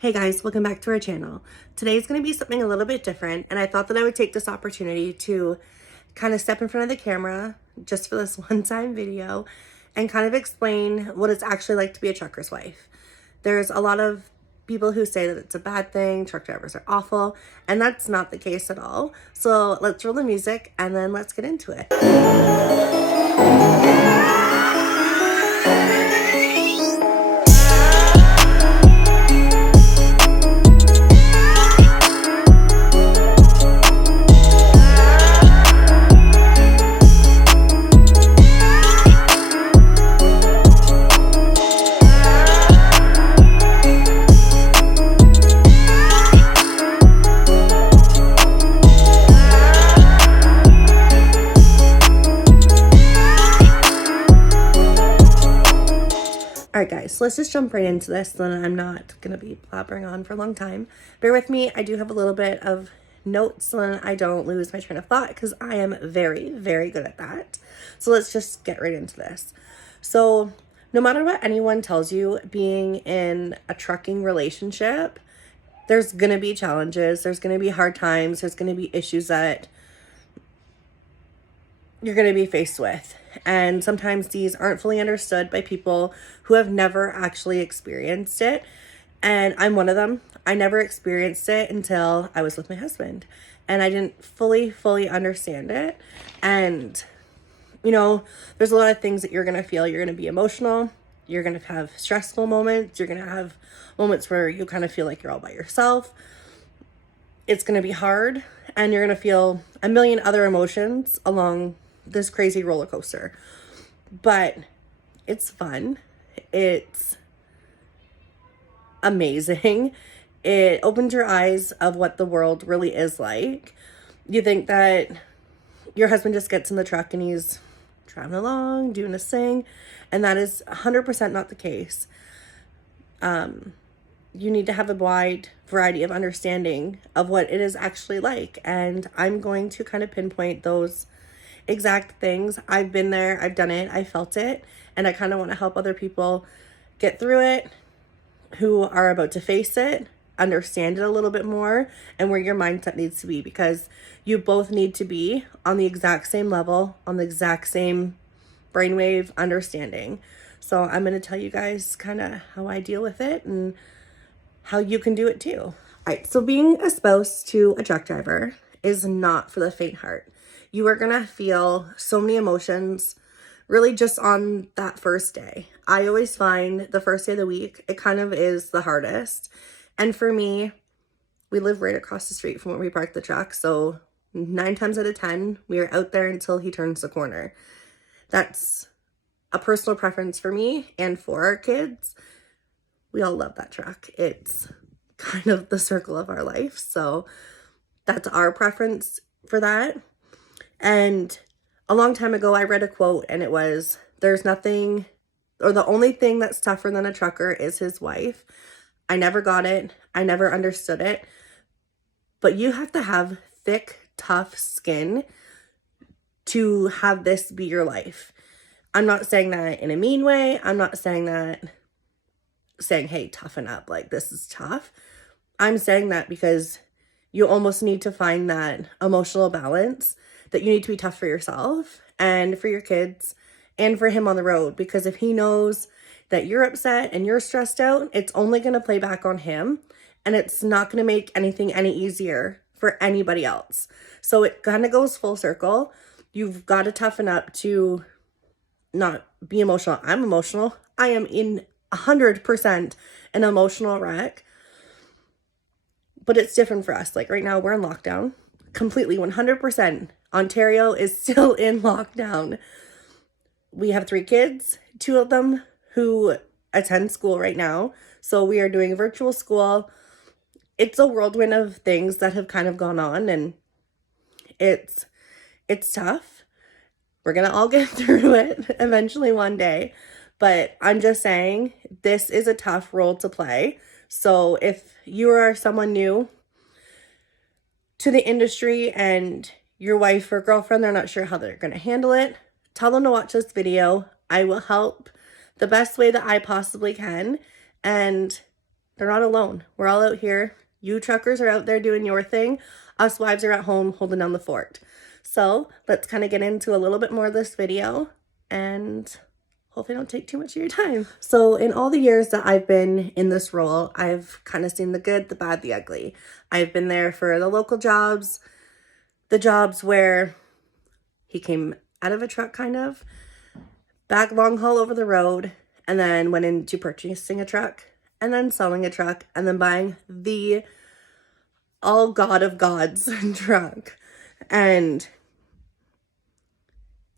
Hey guys, welcome back to our channel. Today's going to be something a little bit different, and I thought that I would take this opportunity to kind of step in front of the camera just for this one-time video and kind of explain what it's actually like to be a trucker's wife. There's a lot of people who say that it's a bad thing, truck drivers are awful, and that's not the case at all. So let's roll the music and then let's get into it. Alright guys, so let's just jump right into this, then I'm not going to be blabbering on for a long time. Bear with me, I do have a little bit of notes so then I don't lose my train of thought because I am very, very good at that. So let's just get right into this. So no matter what anyone tells you, being in a trucking relationship, there's going to be challenges, there's going to be hard times, there's going to be issues that you're going to be faced with. And sometimes these aren't fully understood by people who have never actually experienced it. And I'm one of them. I never experienced it until I was with my husband. And I didn't fully understand it. And, you know, there's a lot of things that you're going to feel. You're going to be emotional. You're going to have stressful moments. You're going to have moments where you kind of feel like you're all by yourself. It's going to be hard. And you're going to feel a million other emotions along this crazy roller coaster, but it's fun. It's amazing. It opens your eyes of what the world really is like. You think that your husband just gets in the truck and he's driving along, doing his thing, and that is 100% not the case. You need to have a wide variety of understanding of what it is actually like, and I'm going to kind of pinpoint those exact things. I've been there, I've done it, I felt it, and I kind of want to help other people get through it who are about to face it, understand it a little bit more, and where your mindset needs to be, because you both need to be on the exact same level, on the exact same brainwave understanding. So I'm going to tell you guys kind of how I deal with it and how you can do it too. All right, so being a spouse to a truck driver is not for the faint heart. You are going to feel so many emotions really just on that first day. I always find the first day of the week, it kind of is the hardest. And for me, we live right across the street from where we park the truck. So 9 times out of 10, we are out there until he turns the corner. That's a personal preference for me and for our kids. We all love that truck. It's kind of the circle of our life. So that's our preference for that. And a long time ago, I read a quote and it was, there's nothing, or the only thing that's tougher than a trucker is his wife. I never got it. I never understood it. But you have to have thick, tough skin to have this be your life. I'm not saying that in a mean way. I'm not saying that, hey, toughen up, like this is tough. I'm saying that because you almost need to find that emotional balance, that you need to be tough for yourself and for your kids and for him on the road. Because if he knows that you're upset and you're stressed out, it's only going to play back on him, and it's not going to make anything any easier for anybody else. So it kind of goes full circle. You've got to toughen up to not be emotional. I'm emotional. I am in 100% an emotional wreck. But it's different for us. Like right now, we're in lockdown. Completely 100%. Ontario is still in lockdown. We have 3 kids, 2 of them who attend school right now. So we are doing virtual school. It's a whirlwind of things that have kind of gone on, and it's tough. We're going to all get through it eventually one day. But I'm just saying, this is a tough role to play. So if you are someone new to the industry and your wife or girlfriend, they're not sure how they're going to handle it, tell them to watch this video. I will help the best way that I possibly can. And They're not alone. We're all out here. You truckers are out there doing your thing. Us wives are at home holding down the fort. So let's kind of get into a little bit more of this video and hopefully I don't take too much of your time. So in all the years that I've been in this role, I've kind of seen the good, the bad, the ugly. I've been there for the local jobs, the jobs where he came out of a truck kind of, back long haul over the road, and then went into purchasing a truck, and then selling a truck, and then buying the all God of gods truck. And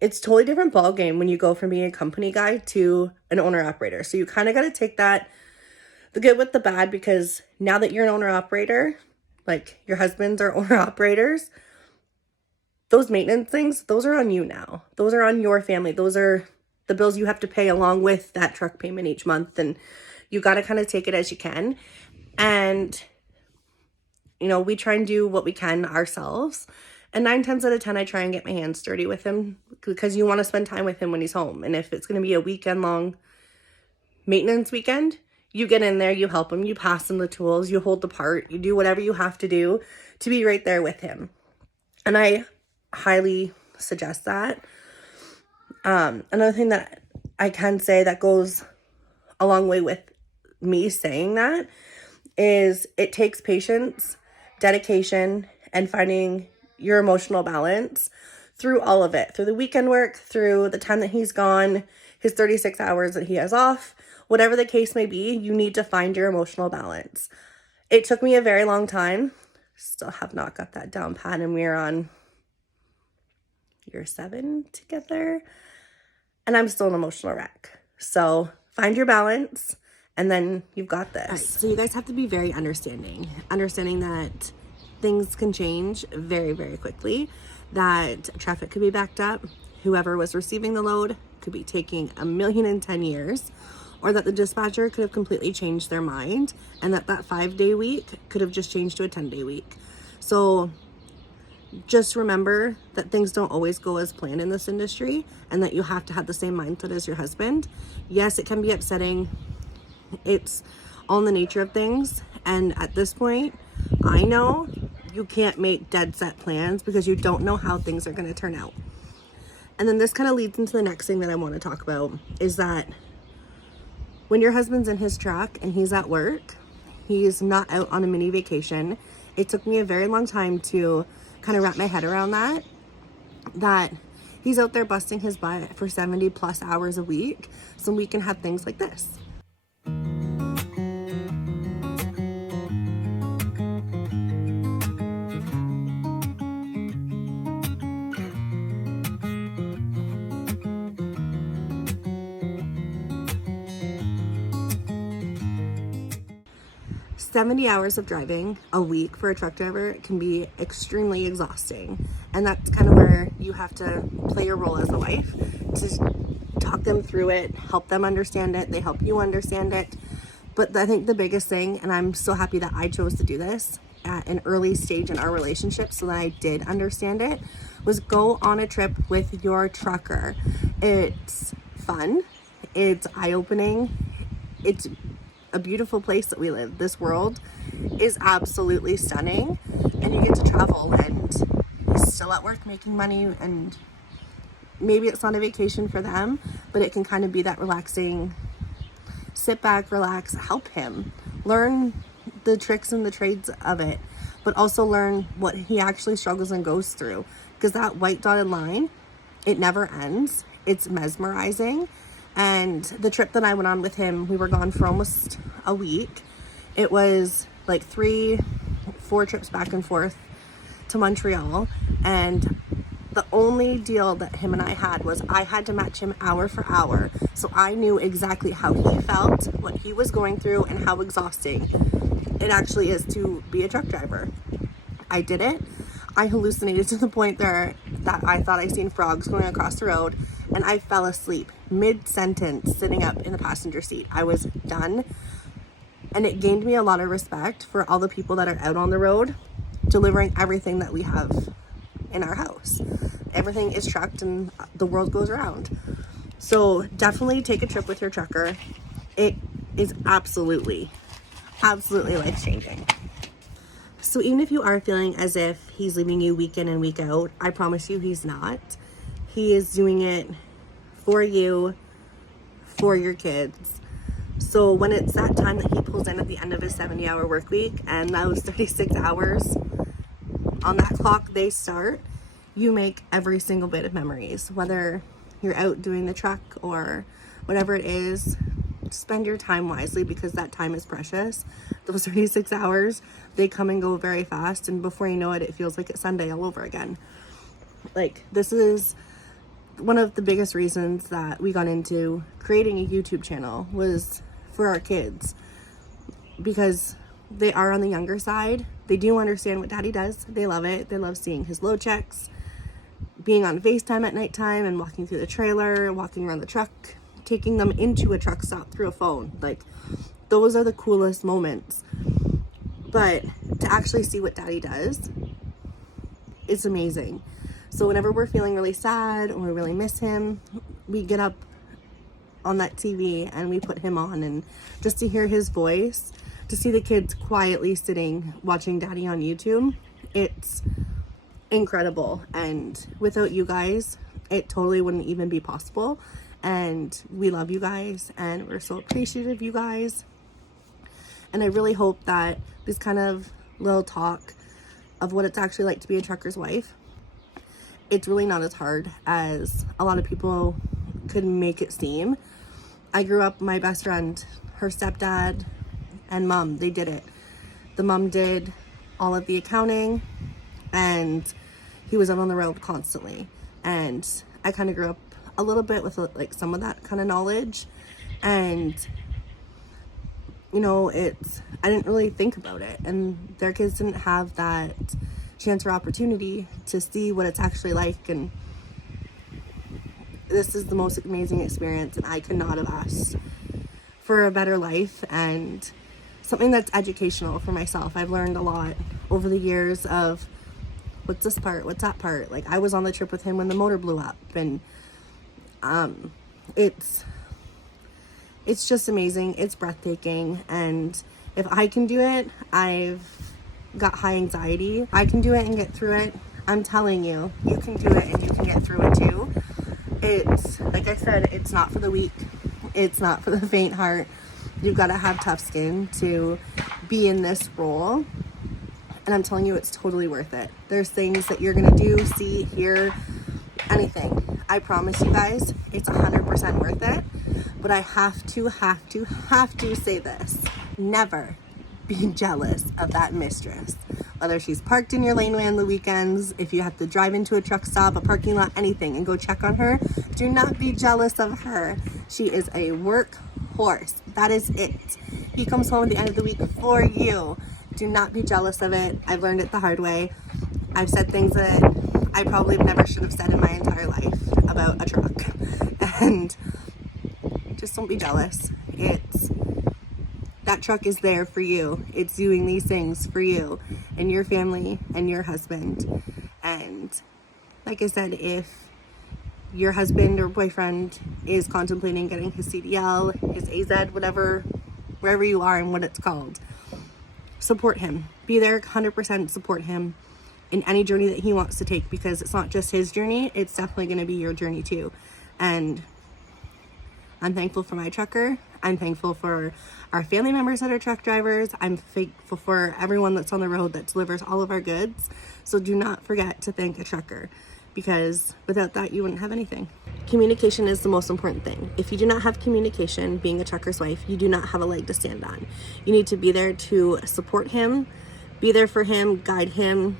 it's a totally different ball game when you go from being a company guy to an owner operator. So you kind of got to take that, the good with the bad, because now that you're an owner operator, like your husbands are owner operators, those maintenance things, those are on you now. Those are on your family. Those are the bills you have to pay along with that truck payment each month. And you got to kind of take it as you can. And, you know, we try and do what we can ourselves. And 9 times out of 10, I try and get my hands dirty with him because you want to spend time with him when he's home. And if it's going to be a weekend-long maintenance weekend, you get in there, you help him, you pass him the tools, you hold the part, you do whatever you have to do to be right there with him. And I highly suggest that. Another thing that I can say that goes a long way with me saying that is it takes patience, dedication, and finding your emotional balance through all of it, through the weekend work, through the time that he's gone, his 36 hours that he has off, whatever the case may be, you need to find your emotional balance. It took me a very long time. Still have not got that down pat, and we're on year 7 together, and I'm still an emotional wreck. So find your balance, and then you've got this. Right, so you guys have to be very understanding that things can change very, very quickly, that traffic could be backed up, whoever was receiving the load could be taking 1,010 years, or that the dispatcher could have completely changed their mind, and that 5-day week could have just changed to a 10-day week. So just remember that things don't always go as planned in this industry, and that you have to have the same mindset as your husband. Yes, it can be upsetting. It's all in the nature of things. And at this point, I know you can't make dead set plans because you don't know how things are going to turn out. And then this kind of leads into the next thing that I want to talk about, is that when your husband's in his truck and he's at work, he's not out on a mini vacation. It took me a very long time to kind of wrap my head around that he's out there busting his butt for 70 plus hours a week so we can have things like this. 70 hours of driving a week for a truck driver can be extremely exhausting. And that's kind of where you have to play your role as a wife, to talk them through it, help them understand it. They help you understand it. But I think the biggest thing, and I'm so happy that I chose to do this at an early stage in our relationship so that I did understand it, was go on a trip with your trucker. It's fun. It's eye-opening. It's a beautiful place that we live. This world is absolutely stunning, and you get to travel and still at work making money, and maybe it's not a vacation for them, but it can kind of be that relaxing, sit back, relax, help him learn the tricks and the trades of it, but also learn what he actually struggles and goes through, because that white dotted line, it never ends. It's mesmerizing. And the trip that I went on with him, we were gone for almost a week. It was like 3-4 trips back and forth to Montreal. And the only deal that him and I had was I had to match him hour for hour. So I knew exactly how he felt, what he was going through, and how exhausting it actually is to be a truck driver. I did it. I hallucinated to the point there that I thought I seen frogs going across the road, and I fell asleep mid-sentence sitting up in the passenger seat. I was done, and it gained me a lot of respect for all the people that are out on the road delivering everything that we have in our house. Everything is trucked and the world goes around. So definitely take a trip with your trucker. It is absolutely Absolutely life-changing. So even if you are feeling as if he's leaving you week in and week out, I promise you he's not. He is doing it for you, for your kids. So when it's that time that he pulls in at the end of his 70-hour work week and those 36 hours on that clock they start, you make every single bit of memories. Whether you're out doing the truck or whatever it is, spend your time wisely because that time is precious. Those 36 hours, they come and go very fast, and before you know it, it feels like it's Sunday all over again. Like, this is one of the biggest reasons that we got into creating a YouTube channel was for our kids, because they are on the younger side. They do understand what daddy does. They love it. They love seeing his load checks, being on FaceTime at nighttime and walking through the trailer, walking around the truck, taking them into a truck stop through a phone. Like, those are the coolest moments. But to actually see what daddy does, it's amazing. So whenever we're feeling really sad or we really miss him, we get up on that TV and we put him on, and just to hear his voice, to see the kids quietly sitting watching daddy on YouTube, it's incredible. And without you guys, it totally wouldn't even be possible. And we love you guys and we're so appreciative of you guys. And I really hope that this kind of little talk of what it's actually like to be a trucker's wife, it's really not as hard as a lot of people could make it seem. I grew up, my best friend, her stepdad and mom, they did it. The mom did all of the accounting and he was out on the road constantly. And I kind of grew up a little bit with like some of that kind of knowledge. And you know, I didn't really think about it, and their kids didn't have that chance or opportunity to see what it's actually like. And this is the most amazing experience, and I could not have asked for a better life and something that's educational for myself. I've learned a lot over the years of what's this part, what's that part. Like, I was on the trip with him when the motor blew up, and it's just amazing. It's breathtaking. And if I can do it, I've got high anxiety. I can do it and get through it. I'm telling you, you can do it and you can get through it too. It's, like I said, it's not for the weak. It's not for the faint heart. You've got to have tough skin to be in this role. And I'm telling you, it's totally worth it. There's things that you're going to do, see, hear, anything. I promise you guys, it's 100% worth it. But I have to say this. Never be jealous of that mistress. Whether she's parked in your laneway on the weekends, if you have to drive into a truck stop, a parking lot, anything, and go check on her, do not be jealous of her. She is a workhorse. That is it. He comes home at the end of the week for you. Do not be jealous of it. I've learned it the hard way. I've said things that I probably never should have said in my entire life about a truck. And just don't be jealous. That truck is there for you. It's doing these things for you and your family and your husband. And like I said, if your husband or boyfriend is contemplating getting his CDL, his AZ, whatever, wherever you are and what it's called, support him. Be there, 100% support him in any journey that he wants to take, because it's not just his journey, it's definitely going to be your journey too. And I'm thankful for my trucker. I'm thankful for our family members that are truck drivers. I'm thankful for everyone that's on the road that delivers all of our goods. So do not forget to thank a trucker, because without that, you wouldn't have anything. Communication is the most important thing. If you do not have communication, being a trucker's wife, you do not have a leg to stand on. You need to be there to support him, be there for him, guide him,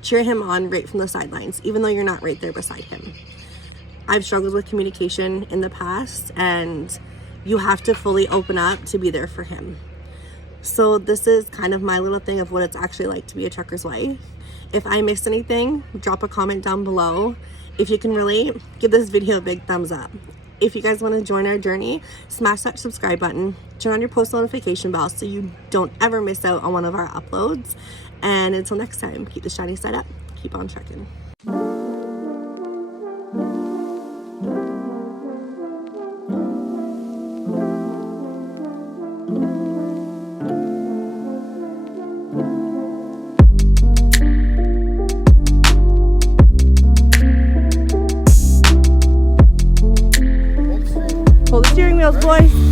cheer him on right from the sidelines, even though you're not right there beside him. I've struggled with communication in the past, and you have to fully open up to be there for him. So this is kind of my little thing of what it's actually like to be a trucker's wife. If I missed anything, drop a comment down below. If you can relate, give this video a big thumbs up. If you guys want to join our journey, smash that subscribe button, turn on your post notification bell so you don't ever miss out on one of our uploads. And until next time, keep the shiny side up, keep on trucking. girls, boys.